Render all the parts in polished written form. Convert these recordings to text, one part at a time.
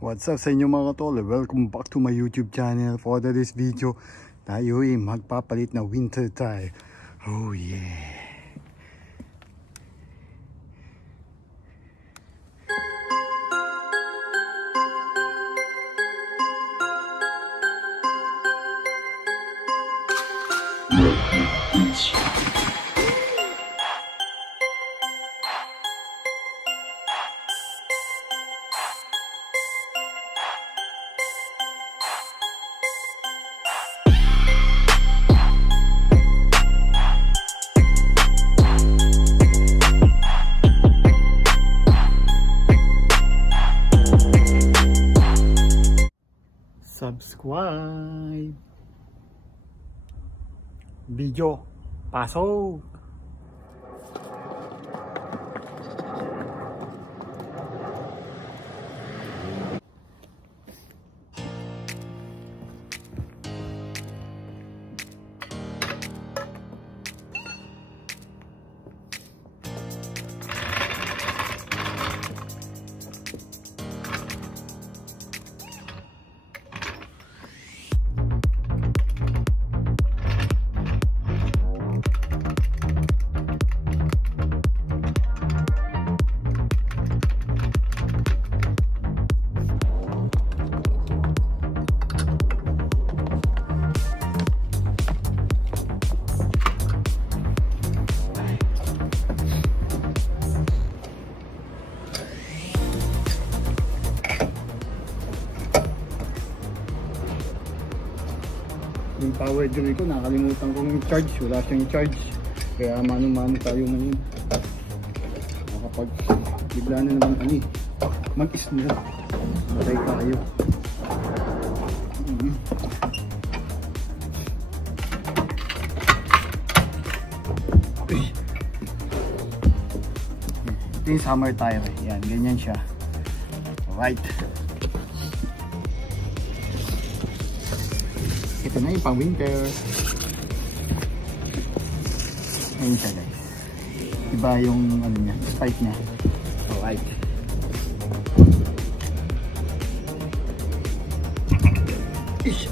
What's up sa inyo mga tol? Welcome back to my YouTube channel. For this video, tayo ay magpapalit na winter tire. Oh yeah! Subscribe. Video pasok. Yung power drill ko, nakalimutan kong charge, wala siyang charge, kaya mano-mano tayo ngayon. Kapag bigla na naman kami mag-isnil, matay tayo. Ito yung summer tire, yan, ganyan siya. Alright, ito na yung pang winter. Ayun siya guys, iba yung ano niya, spike niya. Alright, ish.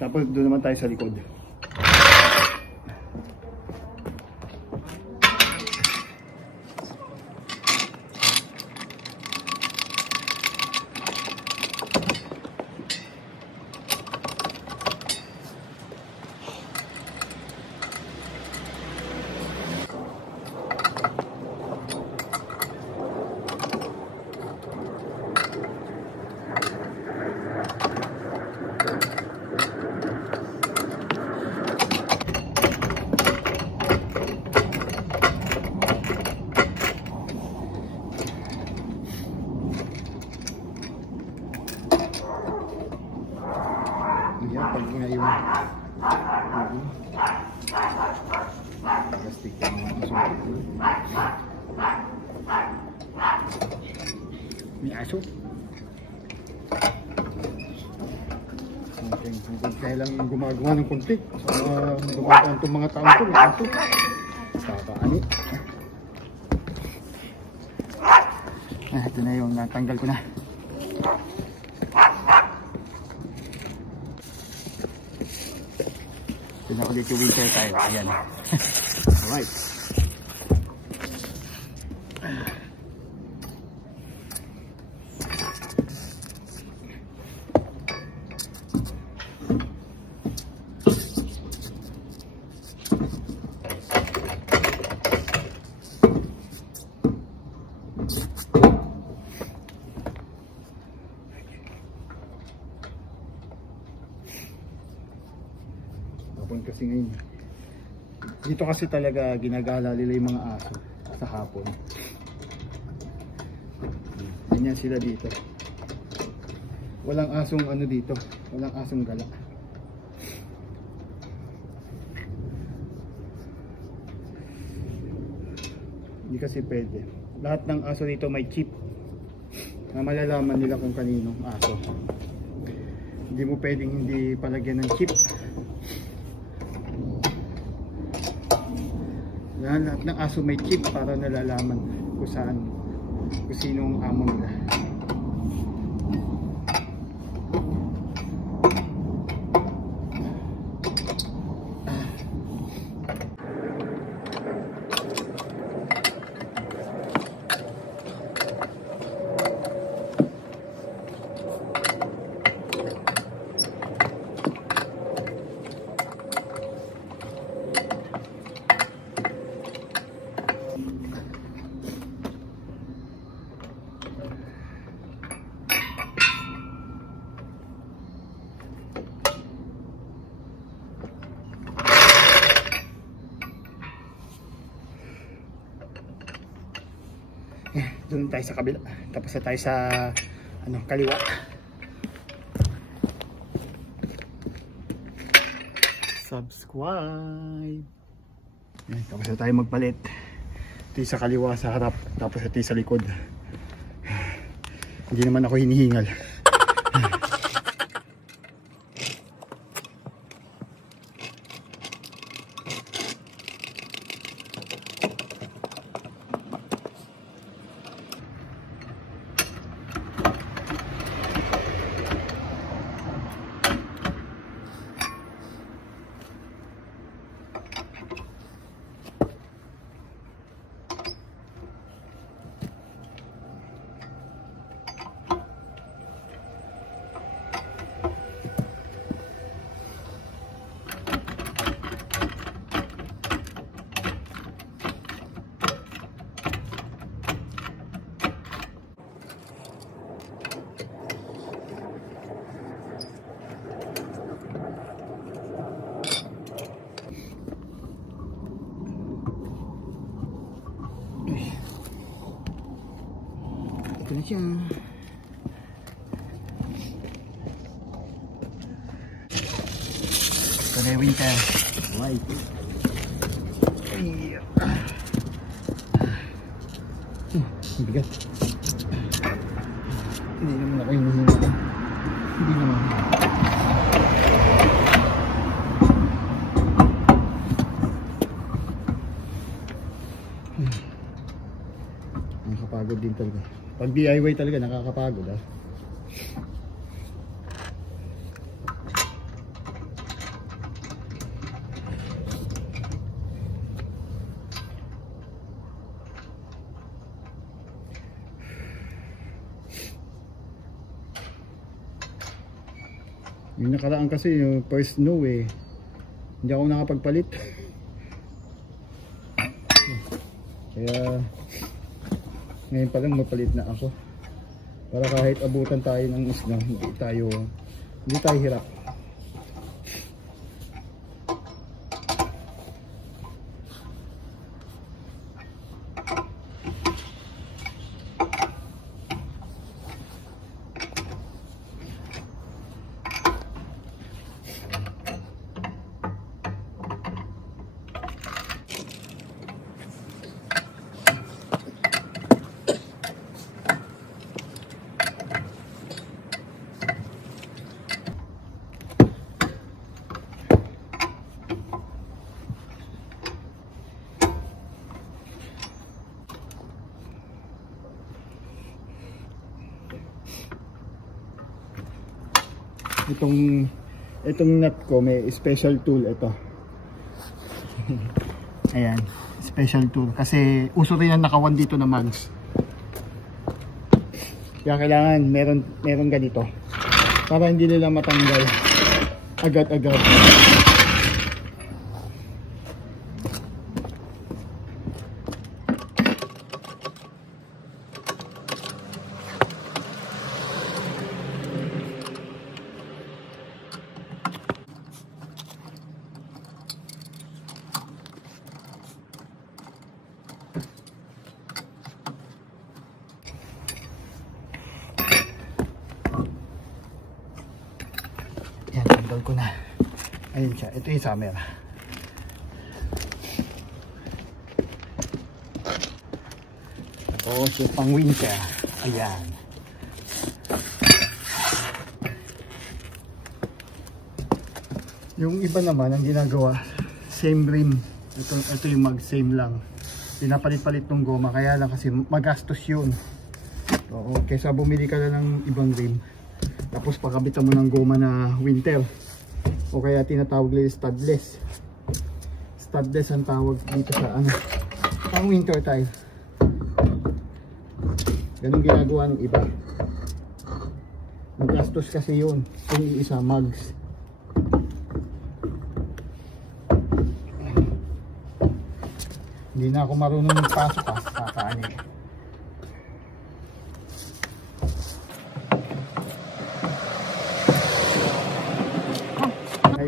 Tapos doon naman tayo sa likod. Pag ngayon plastic yung may aso. Kung kailang gumagawa ng konti gumagaan itong mga taong ito, may aso kakaani. Ito na yung natanggal ko na. Pinakulit yung winter tire. Ayan. Alright. Kasi ngayon dito kasi talaga ginagala nila yung mga aso sa hapon. Ganyan sila dito. Walang asong ano dito, walang asong gala. Hindi kasi pwede. Lahat ng aso dito may chip na malalaman nila kung kaninong aso. Hindi mo pwedeng hindi palagyan ng chip. Lahat ng aso may chip para nalalaman kung saan, kung sinong amo nila. Doon tayo sa kabila, tapos na tayo sa ano, kaliwa. Subscribe. Yan, tapos na tayo magpalit. Ito sa kaliwa, sa harap, tapos ito sa likod. Hindi naman ako hinihingal. Ito na siya. Ito na yung winter. White. Ang bigat. Hindi naman ako yung hinihinga. Hindi naman. Nakakapagod din talaga. Pag DIY talaga nakakapagod ah. Yung nakaraan kasi yung first snow eh, hindi ako nakapagpalit. Kaya ngayon pa lang mapalit na ako para kahit abutan tayo ng snow, hindi tayo hirap. Itong nut ko may special tool ito Ayan, special tool. Kasi uso rin ang nakawan dito na mags. Kaya kailangan meron ganito. Para hindi nila matanggal agad-agad. Yan, tanggal ko na. Ayun siya, ito yung summer. Tapos yung pang winter. Ayan. Yung iba naman ang ginagawa, same rim. Ito yung mag same lang. Pinapalit-palit ng goma, kaya lang kasi magastos yun. Oo, kaysa bumili ka na ng ibang rim. Tapos pakabitan mo ng goma na winter. O kaya tinatawag nila studless. Studless ang tawag dito sa ano, pang winter tire. Ganun ginagawa ng iba. Magastos kasi yun kung iisa mags. Hindi na ako marunong magpasok kakaani.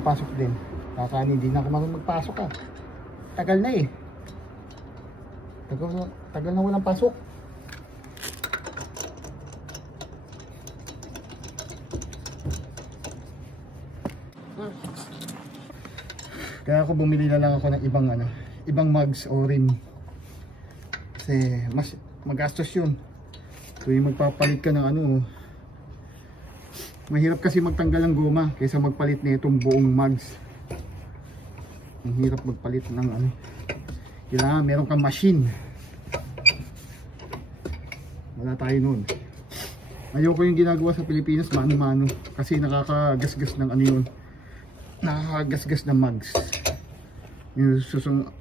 Ipasok din. Kakaani, hindi na ako marunong magpasok Tagal na eh. Tagal na walang pasok. Kaya ako bumili na lang ako ng ibang mugs o rim. Kasi mas magastos yun. Kung magpapalit ka ng mahirap kasi magtanggal ng goma kaysa magpalit na itong buong mugs. Ang hirap magpalit ng kailangan meron kang machine. Wala tayo nun. Ayoko yung ginagawa sa Pilipinas mano-mano kasi nakakagasgas ng yun. Nakakagasgas ng mugs. Yung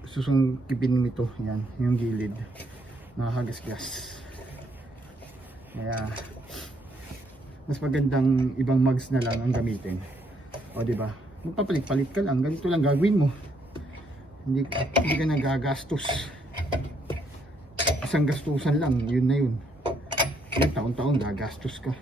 susungkipin nito, yan, yung gilid. Nakakagasgas. Kaya mas magandang ibang mugs na lang ang gamitin. O di ba? Magpapalit-palit ka lang, ganito lang gagawin mo. Hindi ka nagagastos. Isang gastusan lang, yun na yun. Yan, taon-taon gagastos ka.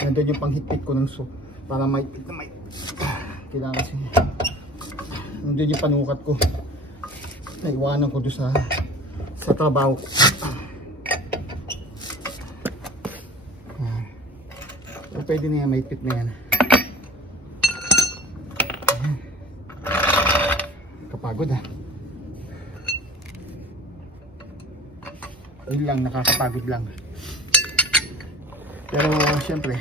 Nandun yung panghitpit ko ng para may kailangan kasi nandun yung panukat ko, naiwanan ko doon sa trabaho ko. So pwede na yan, may higpit na yan. Kapagod yun lang, nakakapagod lang. Pero syempre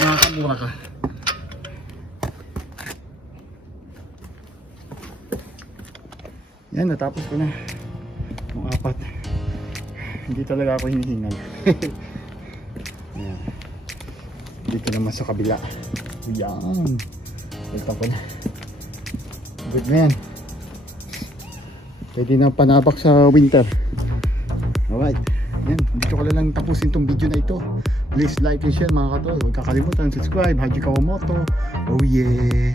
nakakamura ka. Yan, natapos ko na yung 4. Hindi talaga ako hinihingal. Yan. Dito naman sa kabila. Yan, ito ko na. Good na yan. Pwede na panabak sa winter. Alright, yan, dito ko lang tapusin tong video na ito. Please like and share mga katol. Huwag kakalimutan subscribe. Haji Kawamoto. Oh yeah.